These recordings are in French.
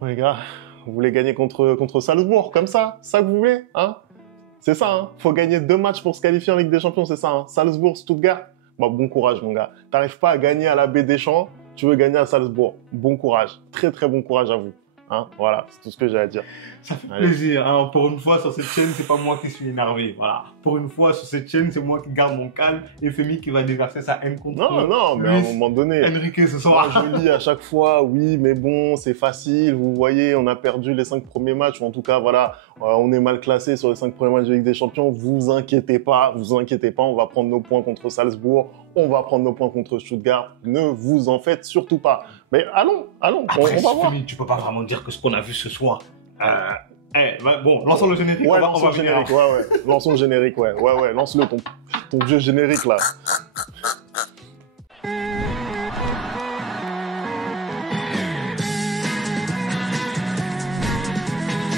Les gars, vous voulez gagner contre Salzbourg, comme ça que vous voulez, hein? C'est ça, hein? Faut gagner 2 matchs pour se qualifier en Ligue des Champions, c'est ça, hein? Salzbourg, Stuttgart. Bah, bon courage, mon gars. T'arrives pas à gagner à la Baie des Champs, tu veux gagner à Salzbourg. Bon courage. Très, très bon courage à vous. Hein? Voilà, c'est tout ce que j'ai à dire. Ça fait Allez. plaisir. Hein. Pour une fois, sur cette chaîne, c'est pas moi qui suis énervé. Voilà. Pour une fois, sur cette chaîne, c'est moi qui garde mon calme et Femi qui va déverser sa haine contre Non, mais à un moment donné, Enrique ce moi, soir. je lis à chaque fois, oui, mais bon, c'est facile. Vous voyez, on a perdu les 5 premiers matchs, ou en tout cas, voilà, on est mal classé sur les 5 premiers matchs de Ligue des Champions. Vous inquiétez pas, on va prendre nos points contre Salzbourg, on va prendre nos points contre Stuttgart. Ne vous en faites surtout pas. Mais allons, Après, on va voir. Femi, tu peux pas vraiment dire que ce qu'on a vu ce soir. Bon, lançons le générique. Ouais, on lançons va le générique, ouais. Lançons le générique, ouais, lance-le, ton vieux générique, là.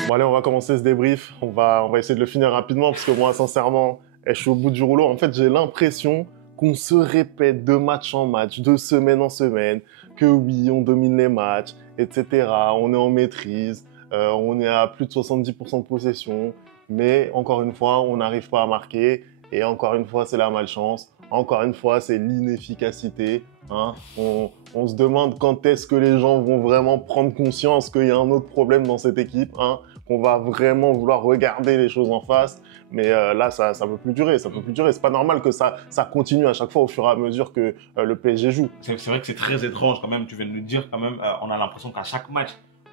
Bon, allez, on va commencer ce débrief. On va essayer de le finir rapidement, parce que moi, sincèrement, je suis au bout du rouleau. En fait, j'ai l'impression qu'on se répète de match en match, de semaine en semaine, que oui, on domine les matchs, etc. On est en maîtrise. On est à plus de 70% de possession, mais encore une fois, on n'arrive pas à marquer. Et encore une fois, c'est la malchance. Encore une fois, c'est l'inefficacité. Hein. On se demande quand est-ce que les gens vont vraiment prendre conscience qu'il y a un autre problème dans cette équipe, hein, qu'on va vraiment vouloir regarder les choses en face. Mais là, ça peut plus durer. C'est pas normal que ça continue à chaque fois au fur et à mesure que le PSG joue. C'est vrai que c'est très étrange quand même. Tu viens de le dire quand même. On a l'impression qu'à chaque match,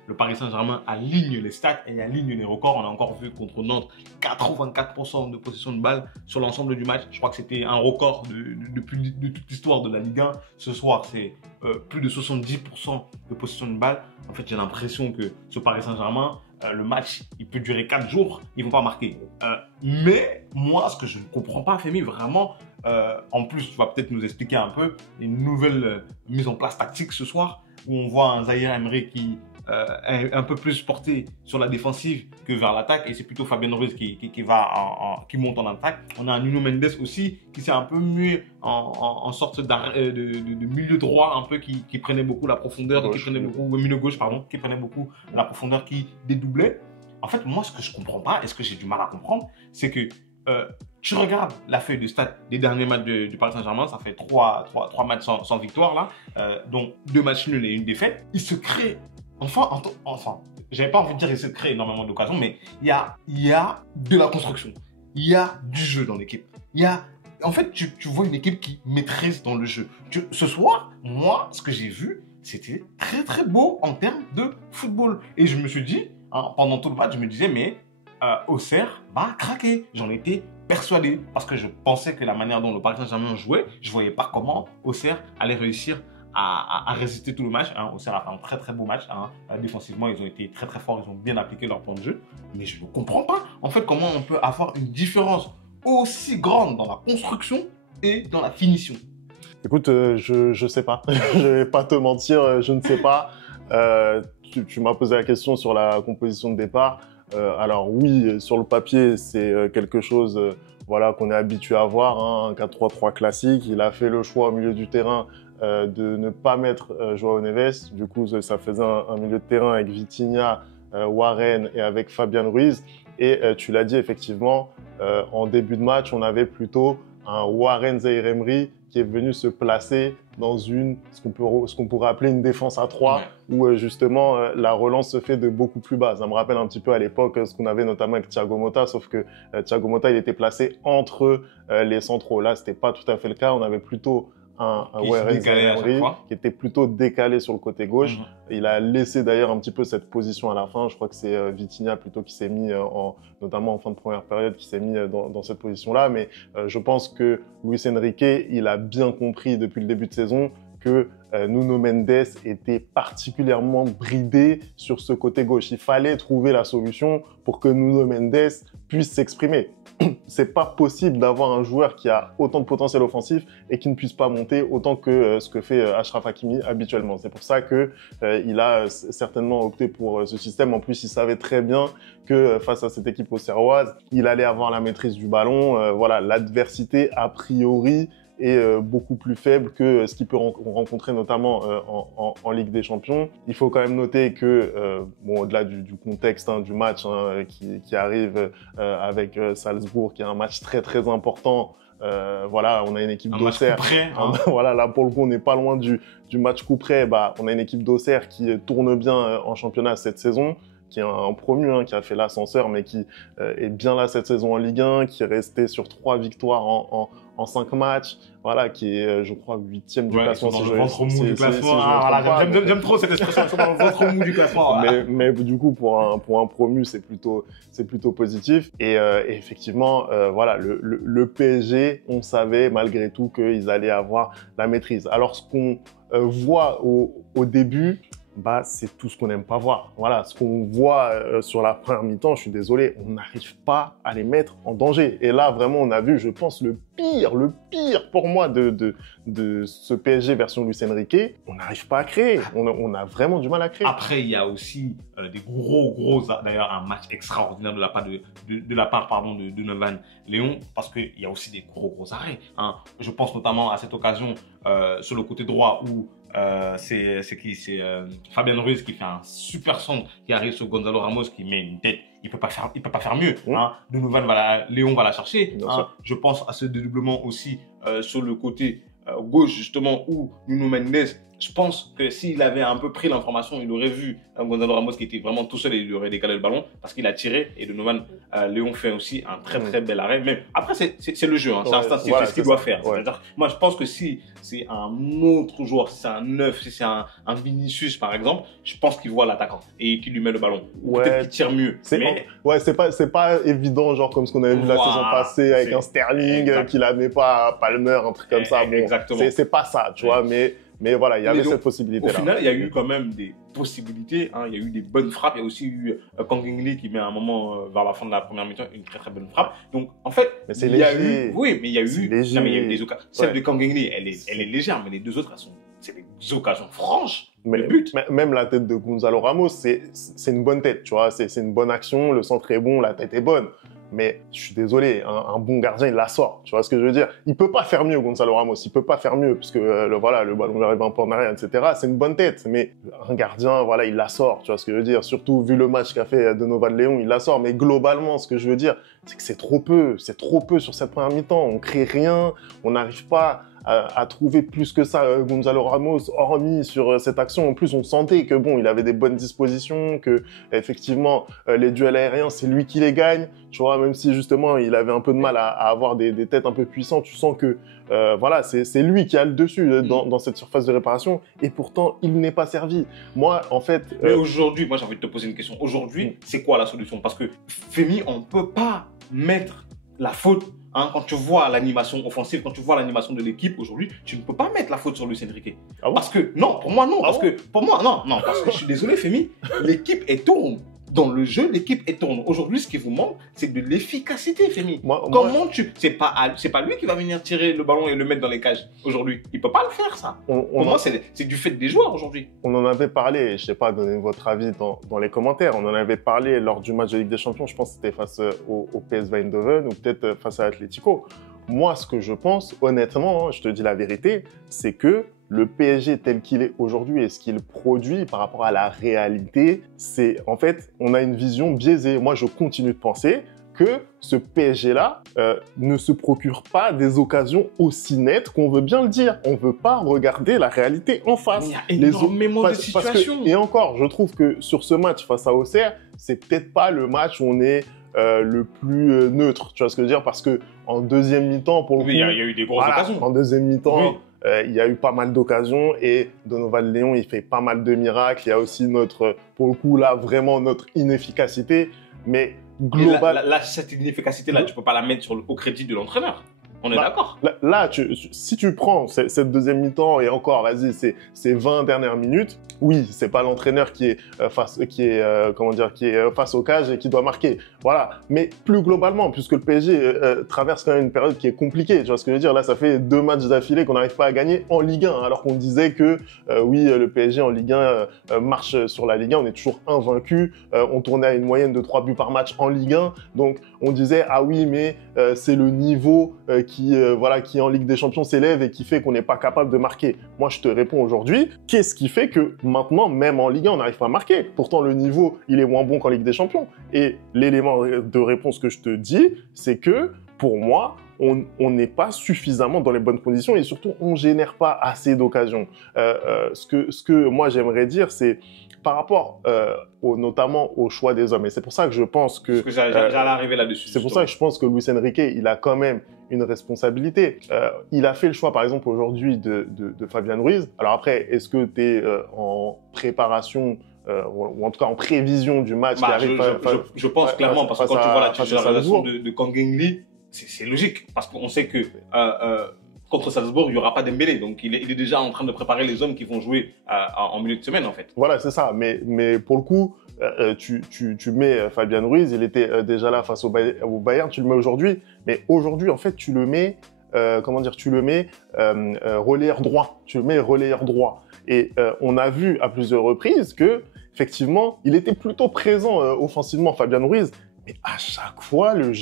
le Paris Saint-Germain aligne les stats et aligne les records. On a encore vu contre Nantes 84% de possession de balle sur l'ensemble du match. Je crois que c'était un record de toute l'histoire de la Ligue 1. Ce soir, c'est plus de 70% de possession de balle. En fait, j'ai l'impression que ce Paris Saint-Germain, le match, il peut durer 4 jours, ils ne vont pas marquer. Mais moi, ce que je ne comprends pas, Femi, vraiment, en plus, tu vas peut-être nous expliquer un peu une nouvelle mise en place tactique ce soir, où on voit un Zaïre Emery qui est un peu plus porté sur la défensive que vers l'attaque, et c'est plutôt Fabien Ruiz qui monte en attaque. On a un Nuno Mendes aussi qui s'est un peu mué en sorte de milieu droit, un peu qui prenait beaucoup la profondeur, milieu gauche, pardon, qui prenait beaucoup la profondeur, qui dédoublait. En fait, moi, ce que je comprends pas, et ce que j'ai du mal à comprendre, c'est que tu regardes la feuille de stats des derniers matchs du Paris Saint-Germain, ça fait 3 matchs sans victoire, là, dont 2 matchs nuls et 1 défaite. Il se crée, enfin, j'avais pas envie de dire qu'il se crée énormément d'occasions, mais il y a de la construction, il y a du jeu dans l'équipe. En fait, tu vois une équipe qui maîtrise dans le jeu. Ce soir, moi, ce que j'ai vu, c'était très très beau en termes de football. Et je me suis dit, hein, pendant tout le match, je me disais, mais Auxerre va craquer. J'en étais persuadé parce que je pensais que la manière dont le Paris Saint-Germain jouait, je ne voyais pas comment Auxerre allait réussir à résister tout le match. Hein. Auxerre a fait un très très beau match. Hein. Défensivement, ils ont été très très forts, ils ont bien appliqué leur plan de jeu. Mais je ne comprends pas en fait comment on peut avoir une différence aussi grande dans la construction et dans la finition. Écoute, je sais pas. Je vais pas te mentir, je ne sais pas. Tu m'as posé la question sur la composition de départ. Alors oui, sur le papier, c'est quelque chose voilà, qu'on est habitué à voir, hein, un 4-3-3 classique. Il a fait le choix au milieu du terrain de ne pas mettre João Neves. Du coup, ça faisait un milieu de terrain avec Vitinha, Warren et avec Fabian Ruiz. Et tu l'as dit effectivement, en début de match, on avait plutôt un Warren Zaïre Emery qui est venu se placer dans ce qu'on pourrait appeler une défense à 3, où justement la relance se fait de beaucoup plus bas. Ça me rappelle un petit peu à l'époque ce qu'on avait notamment avec Thiago Motta, sauf que Thiago Motta il était placé entre les centraux. Là, c'était pas tout à fait le cas. On avait plutôt un Warren Zaïre Emery qui était plutôt décalé sur le côté gauche. Il a laissé d'ailleurs un petit peu cette position à la fin. Je crois que c'est Vitinha plutôt qui s'est mis, notamment en fin de première période, qui s'est mis dans cette position-là. Mais je pense que Luis Enrique, il a bien compris depuis le début de saison que Nuno Mendes était particulièrement bridé sur ce côté gauche. Il fallait trouver la solution pour que Nuno Mendes puisse s'exprimer. C'est pas possible d'avoir un joueur qui a autant de potentiel offensif et qui ne puisse pas monter autant que ce que fait Achraf Hakimi habituellement. C'est pour ça que il a certainement opté pour ce système. En plus, il savait très bien que face à cette équipe auxerroise, il allait avoir la maîtrise du ballon. Voilà, l'adversité a priori est beaucoup plus faible que ce qu'il peut rencontrer notamment en Ligue des Champions. Il faut quand même noter que, bon, au-delà du contexte du match qui arrive avec Salzbourg, qui est un match très très important, voilà, on a une équipe d'Auxerre. Voilà, là pour le coup, on n'est pas loin du match coup près. Bah, on a une équipe d'Auxerre qui tourne bien en championnat cette saison, qui est un promu, qui a fait l'ascenseur, mais qui est bien là cette saison en Ligue 1, qui est resté sur 3 victoires en 5 matchs, voilà, qui est, je crois, 8e du classement. Dans le ventre mou du classement. J'aime trop cette expression, dans le ventre mou du classement. Mais du coup, pour un promu, c'est plutôt positif. Et effectivement, voilà, le PSG, on savait malgré tout qu'ils allaient avoir la maîtrise. Alors, ce qu'on voit au début, bah, c'est tout ce qu'on n'aime pas voir. Voilà, ce qu'on voit sur la première mi-temps, je suis désolé, on n'arrive pas à les mettre en danger. Et là, vraiment, on a vu, je pense, le pire pour moi de ce PSG version Luis Enrique. On n'arrive pas à créer. On a vraiment du mal à créer. Après, il y a aussi des gros, d'ailleurs, un match extraordinaire de la part de Donovan Léon, parce qu'il y a aussi des gros arrêts. Je pense notamment à cette occasion sur le côté droit où c'est Fabien Ruiz qui fait un super centre, qui arrive sur Gonzalo Ramos, qui met une tête. Il peut pas faire mieux. Léon va la chercher. Je pense à ce dédoublement aussi sur le côté gauche, justement, où Nuno Mendes, je pense que s'il avait un peu pris l'information, il aurait vu Gonzalo Ramos qui était vraiment tout seul et il aurait décalé le ballon parce qu'il a tiré. Et Donovan Léon fait aussi un très bel arrêt. Mais après, c'est le jeu, c'est instinctif, c'est ce qu'il doit faire. Moi, je pense que si c'est un autre joueur, si c'est un neuf, si c'est un Vinicius par exemple, je pense qu'il voit l'attaquant et qu'il lui met le ballon. Peut-être qu'il tire mieux. C'est pas évident, genre comme ce qu'on avait vu la saison passée avec un Sterling qui la met pas à Palmer, un truc comme ça. Exactement. C'est pas ça, tu vois, mais voilà, il y avait cette possibilité-là. Au final, il y a eu quand même des possibilités. Il y a eu des bonnes frappes. Il y a aussi eu Kang In-lee qui met un moment, vers la fin de la première mi-temps, une très bonne frappe. Donc, en fait, il y a eu des occasions. Celle de Kang In-lee, elle est légère, mais les deux autres, c'est des occasions franches. Mais le but. Même la tête de Gonzalo Ramos, c'est une bonne tête, tu vois. C'est une bonne action, le centre est bon, la tête est bonne. Mais je suis désolé, un bon gardien, il la sort. Tu vois ce que je veux dire? Il peut pas faire mieux, Gonzalo Ramos. Il peut pas faire mieux, puisque le ballon arrive un peu en arrière, etc. C'est une bonne tête, mais un gardien, voilà, il la sort. Tu vois ce que je veux dire? Surtout vu le match qu'a fait Donovan Léon, il la sort. Mais globalement, ce que je veux dire, c'est que c'est trop peu sur cette première mi-temps. On crée rien, on n'arrive pas à trouver plus que ça Gonzalo Ramos, hormis sur cette action. En plus, on sentait que bon, il avait des bonnes dispositions, que effectivement les duels aériens, c'est lui qui les gagne. Tu vois, même si justement il avait un peu de mal à avoir des têtes un peu puissantes, tu sens que voilà, c'est lui qui a le dessus dans cette surface de réparation. Et pourtant, il n'est pas servi. Moi, en fait. Mais aujourd'hui, moi j'ai envie de te poser une question. Aujourd'hui, c'est quoi la solution? Parce que Femi, on peut pas mettre la faute. Quand tu vois l'animation offensive, quand tu vois l'animation de l'équipe aujourd'hui, tu ne peux pas mettre la faute sur Luis Enrique. Ah bon? Parce que, non, pour moi, non. Parce que je suis désolé, Femi, l'équipe est tourne. Dans le jeu, l'équipe est tourne. Aujourd'hui, ce qui vous manque, c'est de l'efficacité, Femi. C'est pas lui qui va venir tirer le ballon et le mettre dans les cages aujourd'hui. Il peut pas le faire, ça. Pour moi, c'est du fait des joueurs aujourd'hui. On en avait parlé, je sais pas, donnez votre avis dans les commentaires. On en avait parlé lors du match de Ligue des Champions. Je pense que c'était face au PSV Eindhoven ou peut-être face à Atlético. Moi, ce que je pense, honnêtement, je te dis la vérité, c'est que le PSG tel qu'il est aujourd'hui et ce qu'il produit par rapport à la réalité, c'est en fait, on a une vision biaisée. Moi, je continue de penser que ce PSG-là ne se procure pas des occasions aussi nettes qu'on veut bien le dire. On ne veut pas regarder la réalité en face. Mais il y a énormément de situations. Et encore, je trouve que sur ce match face à Auxerre, c'est peut-être pas le match où on est le plus neutre. Tu vois ce que je veux dire? Parce que en deuxième mi-temps, pour le coup, il y a eu des grosses occasions. En deuxième mi-temps, il y a eu pas mal d'occasions et Donovan Léon, il fait pas mal de miracles. Il y a aussi pour le coup, là, vraiment notre inefficacité. Mais globalement. Cette inefficacité-là, tu peux pas la mettre au crédit de l'entraîneur. On est d'accord. Là, si tu prends cette deuxième mi-temps et encore, vas-y, ces 20 dernières minutes, oui, c'est pas l'entraîneur qui est face au cage et qui doit marquer. Voilà. Mais plus globalement, puisque le PSG traverse quand même une période qui est compliquée. Tu vois ce que je veux dire? Là, ça fait 2 matchs d'affilée qu'on n'arrive pas à gagner en Ligue 1, alors qu'on disait que oui, le PSG en Ligue 1 marche sur la Ligue 1. On est toujours invaincu. On tournait à une moyenne de 3 buts par match en Ligue 1. Donc, on disait ah oui, mais c'est le niveau voilà, qui en Ligue des Champions s'élève et qui fait qu'on n'est pas capable de marquer. Moi, je te réponds aujourd'hui, qu'est-ce qui fait que maintenant, même en Ligue 1, on n'arrive pas à marquer? Pourtant, le niveau, il est moins bon qu'en Ligue des Champions. Et l'élément de réponse que je te dis, c'est que, pour moi, on n'est pas suffisamment dans les bonnes conditions et surtout, on génère pas assez d'occasions. Ce que moi, j'aimerais dire, c'est par rapport notamment au choix des hommes. Et c'est pour ça que je pense que... Parce que j'allais arriver là-dessus. C'est pour ça que je pense que Luis Enrique, il a quand même une responsabilité. Il a fait le choix, par exemple, aujourd'hui de Fabian Ruiz. Alors après, est-ce que tu es en préparation ou en tout cas en prévision du match qui arrive je pense clairement, parce que quand tu vois la titularisation de Kang In-lee, c'est logique, parce qu'on sait que contre Salzbourg, il n'y aura pas Dembélé. Donc, il est déjà en train de préparer les hommes qui vont jouer en milieu de semaine, en fait. Voilà, c'est ça. Mais pour le coup, tu mets Fabian Ruiz, il était déjà là face au Bayern, tu le mets aujourd'hui. Mais aujourd'hui, en fait, tu le mets, relayeur droit. Tu le mais relayeur droit. Et on a vu à plusieurs reprises que, effectivement, il était plutôt présent offensivement, Fabian Ruiz. Mais à chaque fois, le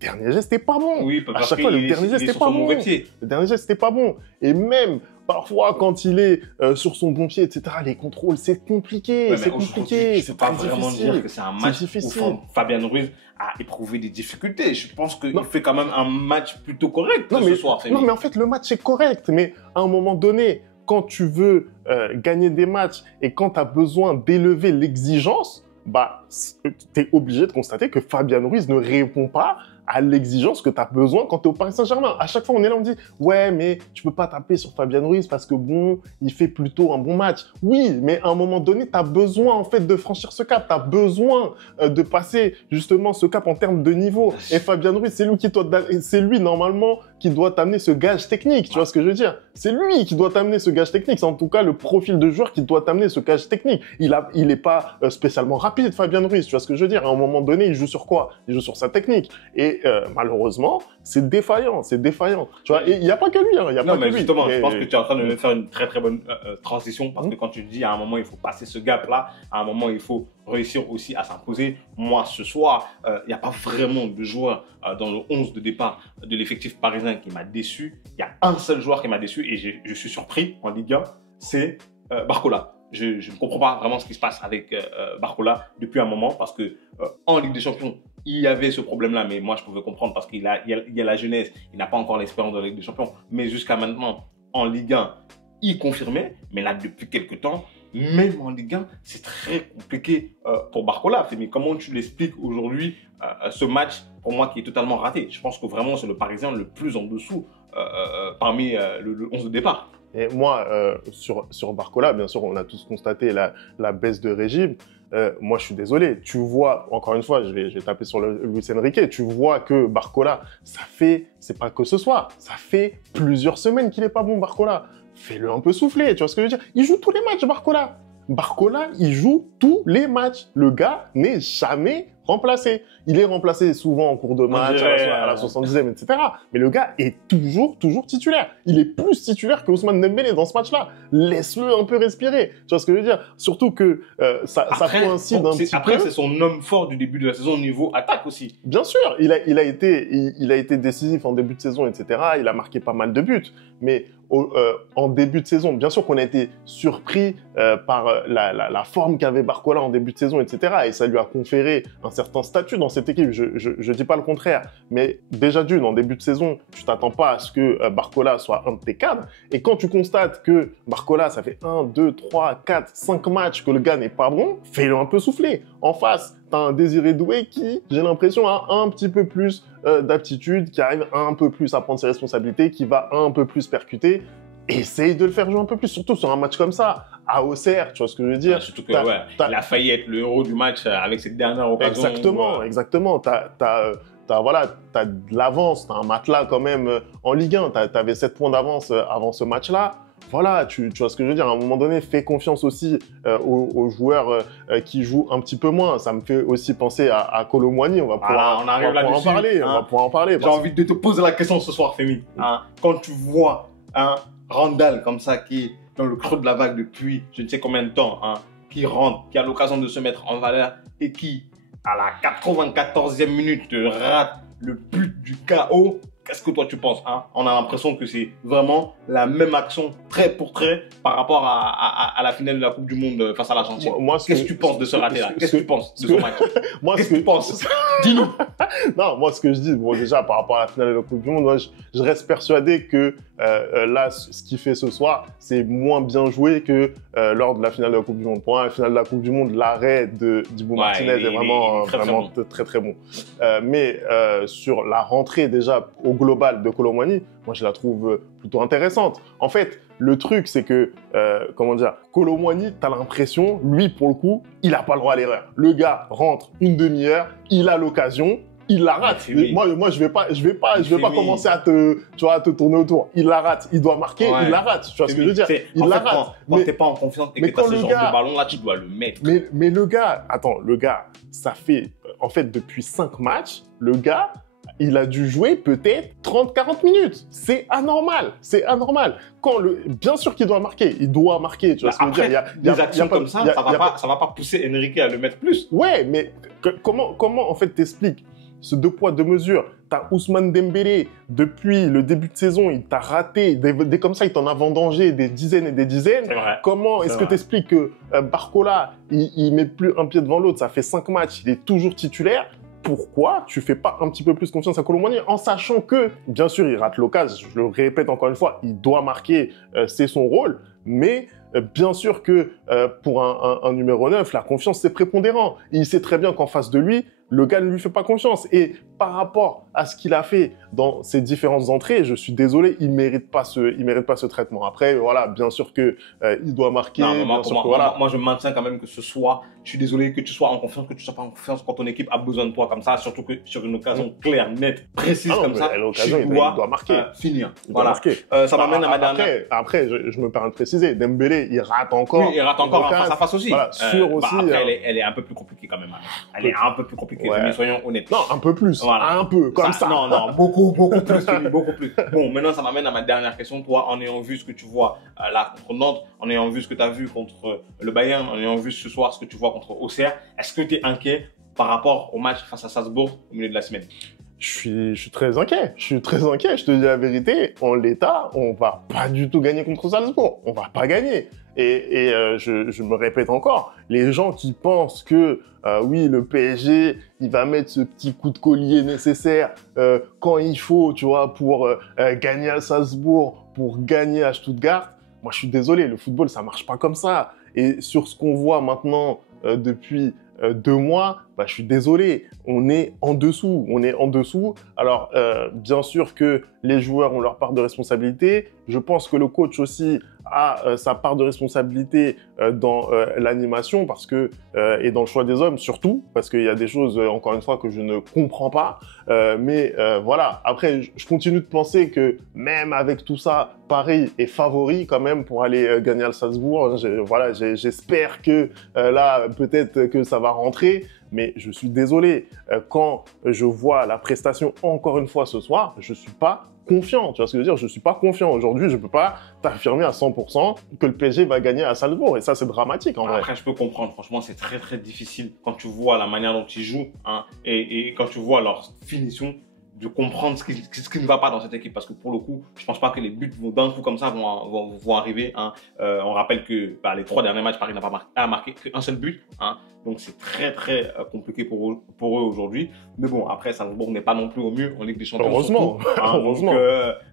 dernier geste n'est pas bon. Oui, à chaque fois, le dernier geste n'est pas bon. Le dernier geste n'est pas bon. Et même, parfois, quand il est sur son bon pied, etc., les contrôles, c'est compliqué. Ouais, c'est compliqué. C'est pas vraiment dire que c'est un match où Fabian Ruiz a éprouvé des difficultés. Je pense qu'il fait quand même un match plutôt correct ce soir. Non, mais en fait, le match est correct. Mais à un moment donné, quand tu veux gagner des matchs et quand tu as besoin d'élever l'exigence, bah, tu es obligé de constater que Fabian Ruiz ne répond pas à l'exigence que tu as besoin quand tu es au Paris Saint-Germain. À chaque fois, on est là, on dit « Ouais, mais tu peux pas taper sur Fabian Ruiz parce que bon, il fait plutôt un bon match. » Oui, mais à un moment donné, tu as besoin en fait de franchir ce cap. Tu as besoin de passer justement ce cap en termes de niveau. Et Fabian Ruiz, c'est lui normalement qui doit t'amener ce gage technique. Tu vois ce que je veux dire? C'est lui qui doit t'amener ce gage technique. C'est en tout cas le profil de joueur qui doit t'amener ce gage technique. Il est pas spécialement rapide, Fabian Ruiz. Tu vois ce que je veux dire? À un moment donné, il joue sur quoi? Il joue sur sa technique. Et malheureusement, c'est défaillant. Tu vois, et il n'y a pas que lui. Il y a pas que lui. Justement, je pense que tu es en train de me faire une très très bonne transition parce que quand tu dis à un moment il faut passer ce gap-là, à un moment il faut réussir aussi à s'imposer. Moi, ce soir, il n'y a pas vraiment de joueur dans le 11 de départ de l'effectif parisien qui m'a déçu. Il y a un seul joueur qui m'a déçu et je suis surpris en Ligue 1, c'est Barcola. Je ne comprends pas vraiment ce qui se passe avec Barcola depuis un moment parce que en Ligue des Champions, il y avait ce problème-là, mais moi je pouvais comprendre parce qu'il y a la jeunesse, il n'a pas encore l'expérience de la Ligue des Champions, mais jusqu'à maintenant, en Ligue 1, il confirmait, mais là depuis quelques temps, même en Ligue 1, c'est très compliqué pour Barcola. Mais comment tu l'expliques aujourd'hui ce match, pour moi, qui est totalement raté? Je pense que vraiment c'est le Parisien le plus en dessous parmi le 11 de départ. Et moi, sur Barcola, bien sûr, on a tous constaté la baisse de régime. Moi, je suis désolé. Tu vois, encore une fois, je vais taper sur Luis Enrique. Tu vois que Barcola, c'est pas que ce soir, ça fait plusieurs semaines qu'il est pas bon, Barcola. Fais-le un peu souffler, tu vois ce que je veux dire? Il joue tous les matchs, Barcola. Barcola, il joue tous les matchs. Le gars n'est jamais remplacé. Il est remplacé souvent en cours de match, à la 70e, etc. Mais le gars est toujours titulaire. Il est plus titulaire que Ousmane Dembélé dans ce match-là. Laisse-le un peu respirer. Tu vois ce que je veux dire? Surtout que ça coïncide un petit peu. Après, c'est son homme fort du début de la saison au niveau attaque aussi. Bien sûr, il a été décisif en début de saison, etc. Il a marqué pas mal de buts. Mais en début de saison, bien sûr qu'on a été surpris par la forme qu'avait Barcola en début de saison, etc. Et ça lui a conféré un certain statut dans cette équipe. Je dis pas le contraire. Mais déjà en début de saison, tu t'attends pas à ce que Barcola soit un de tes cadres. Et quand tu constates que Barcola, ça fait 1, 2, 3, 4, 5 matchs que le gars n'est pas bon, fais-le un peu souffler. En face, tu as un Désiré Doué qui, j'ai l'impression, a un petit peu plus d'aptitude, qui arrive un peu plus à prendre ses responsabilités, qui va un peu plus percuter. Essaye de le faire jouer un peu plus, surtout sur un match comme ça, à Auxerre, tu vois ce que je veux dire? Surtout qu'il a failli être le héros du match avec cette dernière occasion. Exactement. T'as de l'avance, t'as un matelas quand même en Ligue 1, t'avais 7 points d'avance avant ce match-là. Voilà, tu vois ce que je veux dire? À un moment donné, fais confiance aussi aux joueurs qui jouent un petit peu moins. Ça me fait aussi penser à Kolo Muani. On va pouvoir en parler. J'ai envie de te poser la question ce soir, Femi. Quand tu vois Randall comme ça qui est dans le creux de la vague depuis je ne sais combien de temps, qui rentre, qui a l'occasion de se mettre en valeur et qui, à la 94e minute, rate le but du KO. Qu'est-ce que toi tu penses, hein? On a l'impression que c'est vraiment la même action, trait pour trait, par rapport à la finale de la Coupe du Monde face à l'Argentine. Qu'est-ce que tu penses de ce raté-là? Qu'est-ce que tu penses de ce match? Qu'est-ce que tu penses? Dis-nous. Non, moi, ce que je dis, bon, déjà, par rapport à la finale de la Coupe du Monde, moi, je reste persuadé que là, ce qu'il fait ce soir, c'est moins bien joué que lors de la finale de la Coupe du Monde. Pour moi, la finale de la Coupe du Monde, l'arrêt de Dibu Martinez est vraiment très, très bon. Mais sur la rentrée, déjà, au global de Kolo Muani, moi, je la trouve plutôt intéressante. En fait, le truc, c'est que, comment dire, Kolo Muani, t'as l'impression, lui, pour le coup, il n'a pas le droit à l'erreur. Le gars rentre une demi-heure, il a l'occasion, il la rate. Oui. Moi, je vais pas commencer à te tourner autour. Il la rate, il doit marquer, il la rate. Tu vois ce que je veux dire? Il la rate. Quand t'es pas en confiance et que t'as ce genre de ballon là, tu dois le mettre. Mais le gars, ça fait, en fait, depuis 5 matchs, le gars, il a dû jouer peut-être 30-40 minutes. C'est anormal. Bien sûr qu'il doit marquer. Il doit marquer. Tu vois ce que je veux dire? Des actions comme ça, ça va pas pousser Enrique à le mettre plus. Ouais, mais comment en fait t'expliques ce 2 poids 2 mesures? T'as Ousmane Dembélé, depuis le début de saison, il t'a raté. Des comme ça, il t'en a vendangé des dizaines et des dizaines. Comment est-ce que t'expliques que Barcola, il met plus un pied devant l'autre? Ça fait 5 matchs, il est toujours titulaire. Pourquoi tu fais pas un petit peu plus confiance à Kolo Muani en sachant que, bien sûr, il rate l'occasion, je le répète encore une fois, il doit marquer, c'est son rôle, mais bien sûr que pour un numéro 9, la confiance, c'est prépondérant. Il sait très bien qu'en face de lui, le gars ne lui fait pas confiance. Et par rapport à ce qu'il a fait dans ses différentes entrées, je suis désolé, il mérite pas ce traitement. Après, voilà, bien sûr que il doit marquer. Non, moi, je maintiens quand même que ce soit, je suis désolé que tu sois en confiance, que tu sois pas en confiance quand ton équipe a besoin de toi comme ça, surtout que sur une occasion claire, nette, précise comme ça, il doit marquer. Finir. Voilà. Ça m'amène à ma dernière. Après, je me permets de préciser, Dembélé, il rate encore. Oui, il rate encore en face à face aussi. Voilà, aussi. Après, elle est un peu plus compliquée quand même. Elle est un peu plus compliquée, mais soyons honnêtes. Non, un peu plus. Voilà. Un peu, comme ça. Non, beaucoup plus, beaucoup plus. Bon, maintenant, ça m'amène à ma dernière question. Toi, en ayant vu ce que tu vois là contre Nantes, en ayant vu ce que tu as vu contre le Bayern, en ayant vu ce soir ce que tu vois contre Auxerre, est-ce que tu es inquiet par rapport au match face à Salzbourg au milieu de la semaine? Je suis très inquiet. Je te dis la vérité. En l'état, on va pas du tout gagner contre Salzbourg. On va pas gagner. Et je me répète encore, les gens qui pensent que oui, le PSG, il va mettre ce petit coup de collier nécessaire quand il faut, tu vois, pour gagner à Salzbourg, pour gagner à Stuttgart. Moi, je suis désolé, le football, ça marche pas comme ça. Et sur ce qu'on voit maintenant depuis 2 mois, bah, je suis désolé, on est en dessous. Alors, bien sûr que les joueurs ont leur part de responsabilité. Je pense que le coach aussi a sa part de responsabilité dans l'animation et dans le choix des hommes surtout, parce qu'il y a des choses, encore une fois, que je ne comprends pas. Mais voilà, après, je continue de penser que même avec tout ça, Paris est favori quand même pour aller gagner à Salzbourg. J'espère que là, peut-être que ça va rentrer. Mais je suis désolé, quand je vois la prestation encore une fois ce soir, je suis pas confiant. Tu vois ce que je veux dire? Je suis pas confiant. Aujourd'hui, je peux pas t'affirmer à 100% que le PSG va gagner à Salzbourg. Et ça, c'est dramatique en vrai. Après, je peux comprendre. Franchement, c'est très, très difficile quand tu vois la manière dont ils jouent et quand tu vois leur finition, de comprendre ce qui ne va pas dans cette équipe, parce que pour le coup, je pense pas que les buts d'un coup comme ça vont arriver. On rappelle que les 3 derniers matchs, Paris n'a pas marqué qu'un seul but. Donc c'est très très compliqué pour eux aujourd'hui. Mais bon, après, Salzbourg n'est pas non plus au mieux en Ligue des Champions. Heureusement. Heureusement. Donc,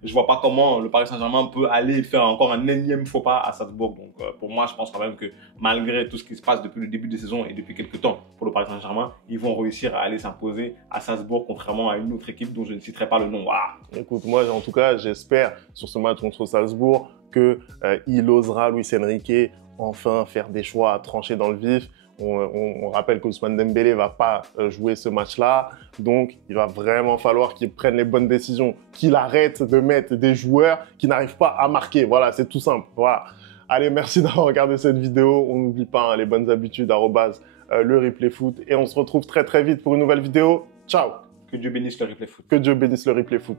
je vois pas comment le Paris Saint-Germain peut aller faire encore un énième faux pas à Salzbourg. Donc pour moi, je pense quand même que malgré tout ce qui se passe depuis le début de saison et depuis quelques temps pour le Paris Saint-Germain, ils vont réussir à aller s'imposer à Salzbourg, contrairement à une autre équipe dont je ne citerai pas le nom. Voilà. Écoute, moi en tout cas, j'espère sur ce match contre Salzbourg qu'il osera, Luis Enrique, enfin faire des choix à trancher dans le vif. On rappelle qu'Ousmane Dembélé va pas jouer ce match-là, donc il va vraiment falloir qu'il prenne les bonnes décisions, qu'il arrête de mettre des joueurs qui n'arrivent pas à marquer. Voilà, c'est tout simple. Voilà. Allez, merci d'avoir regardé cette vidéo. On n'oublie pas les bonnes habitudes, le replay foot. Et on se retrouve très très vite pour une nouvelle vidéo. Ciao! Que Dieu bénisse le replay foot. Que Dieu bénisse le replay foot.